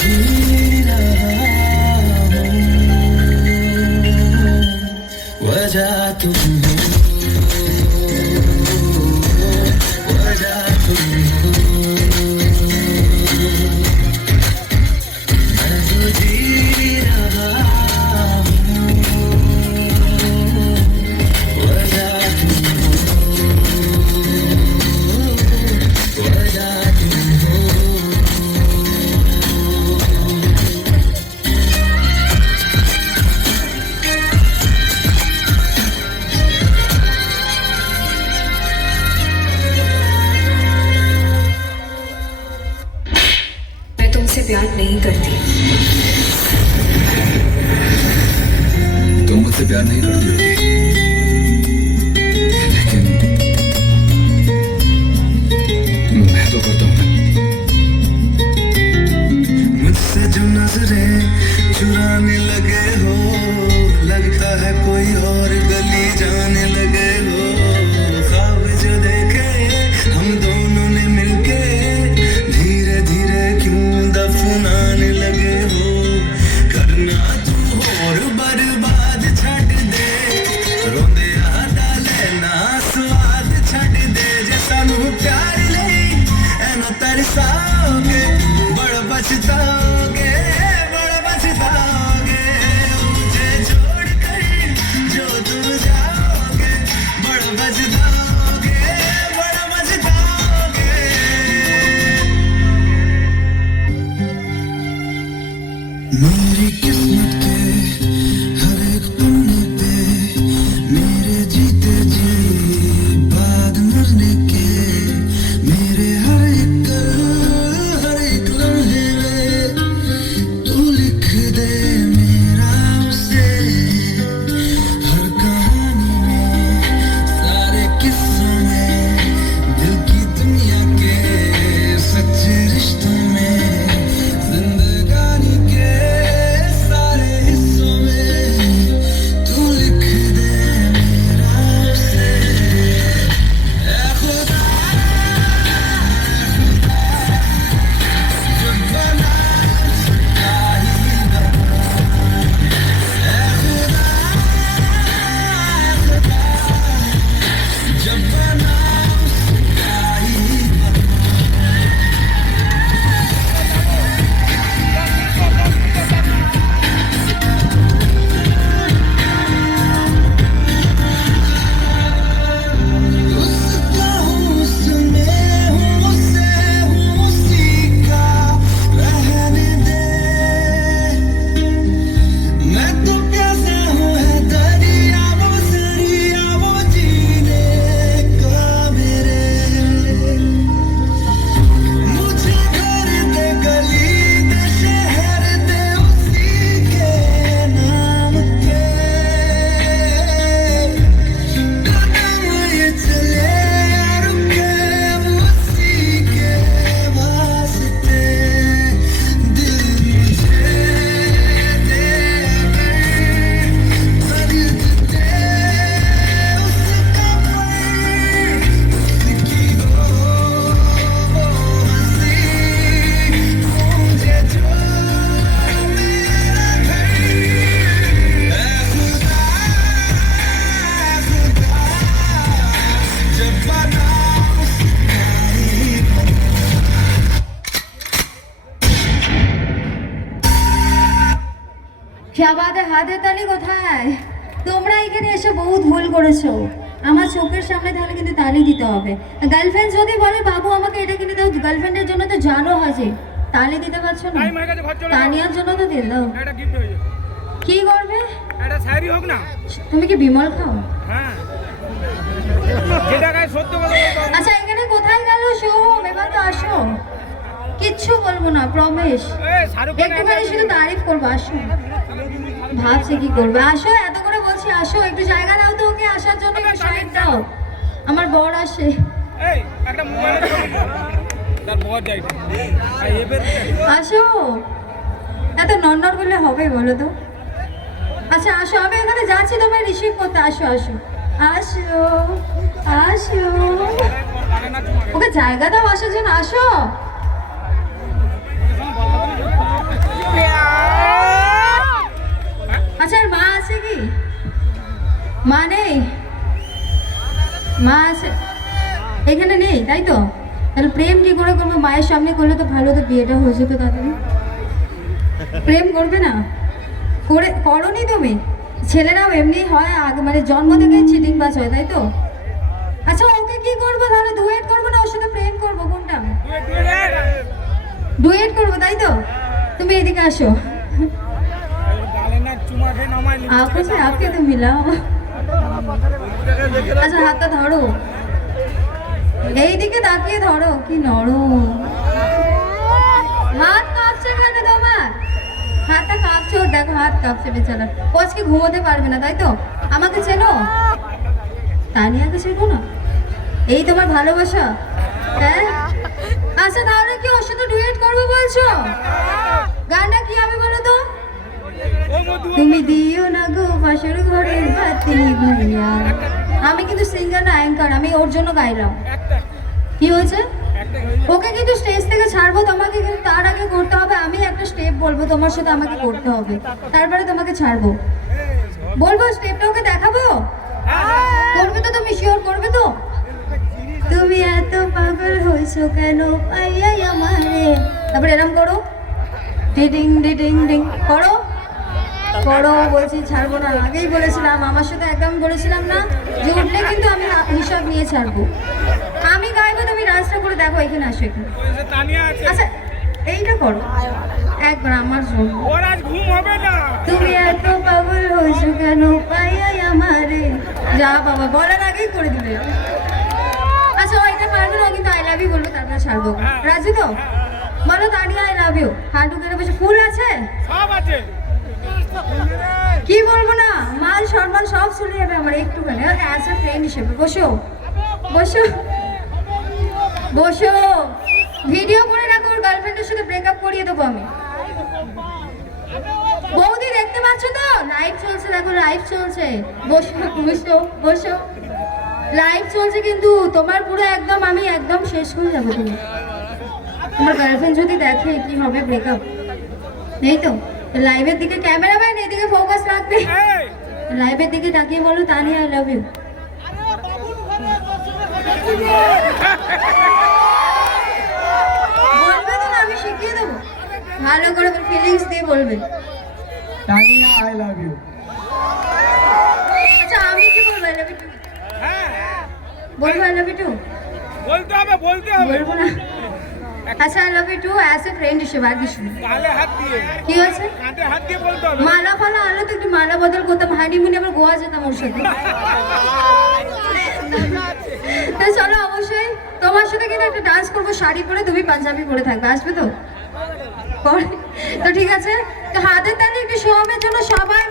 जी रहा हूँ, वजह तुम हो, वजह तुम हो, मैं तो जी रहा हूँ, वजह तुम हो, वजह तुम हो। मैं तुमसे प्यार नहीं करती। तुम मुझसे प्यार नहीं करती होगी, लेकिन मैं तो करता हूँ। मुझसे जो नजरें चुराने लगे हो, लगता है कोई और गली जाने लगे हो। ख्वाब जो देखे हम दोनों ने मिलके, धीरे धीरे क्यों दफनाने लगे हो। करना तू और बर्बाद छड़ दे, रोंदे आदा लेना स्वाद छड़ दे। जे सानू प्यार नहीं एनो तरसाओगे, बड़ा पछताओगे, बड़ा पछताओगे। मुझे छोड़ कर जो तुम जाओगे, बड़ा पछताओगे, बड़ा पछताओगे। मेरी किस्मत के हर एक पन्ने पे, मेरे जीते जी बाद मरने के, मेरे हर एक लम्हे में तू लिख दे मेरा उसे। हर कहानी में, सारे किस्सों में, दिल की दुनिया के सच्चे रिश्तों में, जिंदगानी के सारे हिस्सों में तू लिख दे मेरा उसे। ऐ खुदा, जब बना उसका ही बना। ऐ खुदा, जब बना उसका ही बना। उसका हूँ, उसमें हूँ, उससे हूँ, उसी का रहने दे। मैं तो प्यासा हूँ, है दरिया वो जीने का मेरे। मुझे घर दे, गली दे, शहर दे, उसी के नाम के। कदम ये चले या रुके, उसी के वास्ते। दिल मुझे दे कर दर्द दे, उसका पर उसकी हो वो हंसी। मुझे जो मेरा घर। ऐ खुदा, खुदा, जब बना उसका ही बना। क्या बात है, হাতের তালি কোথায়? তোমরা এখানে এসে বহুত ভুল করেছো। আমার চোখের সামনে তাহলে কিন্তু তালি দিতে হবে। গার্লফ্রেন্ড যদি বলে বাবু আমাকে এটা কিনে দাও, গার্লফ্রেন্ডের জন্য তো জানো হাজির, তালি দিতে পারছো না? তানিয়ার জন্য তো দিয়ে দাও। একটা গিফট হয়ে যাবে, কি করবে? একটা শায়রি হোক না। তুমি কি বিমল খাও? হ্যাঁ, যেটা গায়ে সত্য কথা বলতে হবে। আচ্ছা এখানে কোথায় গেল সোহম? এবার তো আসো। কিচ্ছু বলবো না, প্রমিস। শাহরুখ খান একটুখানি শুধু তারিফ করবো, আসো। ভাবছে কি করবে, আসো, এত করে বলছি আসো, একটু জায়গা দাও তো ওকে আসার জন্য, একটু সাইড দাও। আমার বর আসে। এই একটা মোবাইলে তার বড় যাই আসো, এত নড়নড় করলে হবে বলো তো? আচ্ছা আসো, আমি এখানে যাচ্ছি তোমায় রিসিভ করতে। আসো আসো আসো আসো, ওকে জায়গা দাও আসার জন্য। আসো। আচ্ছা আর মা আছে কি? মা নেই? মা আছে এখানে নেই, তাই তো? তাহলে প্রেম কি করে করবো? মায়ের সামনে করলে তো ভালো, তো বিয়েটা হয়ে যেত তাড়াতাড়ি। প্রেম করবে না? করনি তুমি? ছেলেরাও এমনি হয় আগে, মানে জন্ম থেকেই চিটিং বাজ হয়, তাই তো? আচ্ছা ওকে কি করবো তাহলে? ডুয়েট করবো না ওর সাথে প্রেম করবো, কোনটা? ডুয়েট করবো, তাই তো? তুমি এদিকে আসো। आपको से आपके तो मिला। আচ্ছা হাতটা ধরো, এইদিকে তাকিয়ে ধরো, কি নরম হাত। কাঁপছে কেন তোমার? হাতটা কাঁপছে, ওর দেখো হাত কাঁপছে বেচারা। ও আজকে ঘুমোতে পারবে না, তাই তো? আমাকে চেনো? তানিয়াকে চেনো না? এই তোমার ভালোবাসা? হ্যাঁ আচ্ছা তাহলে কি ওর সাথে ডুয়েট করবো বলছো? গানটা কি হবে বলো তো? তুমি দিও না গো বাসর ঘরের বাতি ভাইয়া। আমি কিন্তু সিঙ্গার না, অ্যাঙ্কার। আমি ওর জন্য গাইলাম। কি হয়েছে? ওকে কিন্তু স্টেজ থেকে ছাড়বো, তোমাকে কিন্তু তার আগে করতে হবে। আমি একটা স্টেপ বলবো, তোমার সাথে আমাকে করতে হবে, তারপরে তোমাকে ছাড়বো। বলবো স্টেপটা ওকে দেখাবো? করবে তো? তুমি শিওর করবে তো? তুমি এত পাগল হয়েছো কেন পাইয়াই আমারে। তারপরে এরকম করো, ডিডিং ডিডিং ডিং করো করো। বলছি ছাড়বো না, আগেই বলেছিলাম। আমার সাথে একদম বলেছিলাম না যে উঠলে কিন্তু আমি হিসাব নিয়ে ছাড়বো। আমি গাইবো, তুমি ডান্সটা করে দেখো। এখানে আসো, এখানে। আচ্ছা এইটা করো একবার আমার জন্য। তুমি এত পাগল হয়েছো কেন পাইয়াই আমারে। যা বাবা, বলার আগেই করে দিলে। আচ্ছা ওইটা পারবে না, কিন্তু আই লাভ ইউ বলবো, তারপরে ছাড়বো। রাজি তো? বলো তানিয়া আই লাভ ইউ। হাঁটু কেটে বসে। ফুল আছে? সব আছে। কি বলবো না, মান সম্মান সব চলে যাবে আমার একটুখানি। অ্যাজ এ ফ্রেন্ড হিসেবে বসো বসো বসো। ভিডিও করে রাখো, ওর গার্লফ্রেন্ডের সাথে ব্রেকআপ করিয়ে দেবো আমি। বৌদি দেখতে পাচ্ছ তো? লাইভ চলছে, দেখো লাইভ চলছে। বসো বসো বসো, লাইভ চলছে কিন্তু তোমার পুরো একদম, আমি একদম শেষ হয়ে যাবো। তুমি তোমার গার্লফ্রেন্ড যদি দেখে কি হবে? ব্রেকআপ নেই তো? লাইভের দিকে ক্যামেরাম্যান এদিকে ফোকাস রাখবে। লাইভের দিকে তাকিয়ে বলো তানিয়া আই লাভ ইউ। বলবে তো না, আমি শিখিয়ে দেবো। ভালো করে ফিলিংস দিয়ে বলবে তানিয়া আই লাভ ইউ। আচ্ছা আমি কি বলবো? আই লাভ ইউ টু বলবো? আই লাভ ইউ টু বলতে হবে, বলতে হবে। বলবো না? আচ্ছা I love you too as a friend হিসেবে, আর কিছু না। তাহলে হাত দিয়ে, কি হয়েছে? কাঁধে হাত দিয়ে বলতে হবে। মালা ফালা আলো তো একটু মালা বদল করতাম, হানিমুনে আবার গোয়া যেতাম ওর সাথে। তো চলো অবশ্যই তোমার সাথে কিন্তু একটা ডান্স করবো, শাড়ি পরে, তুমি পাঞ্জাবি পরে থাকবে। আসবে তো? তো ঠিক আছে, তো হাতের তালি একটু শোয়াবের জন্য সবাই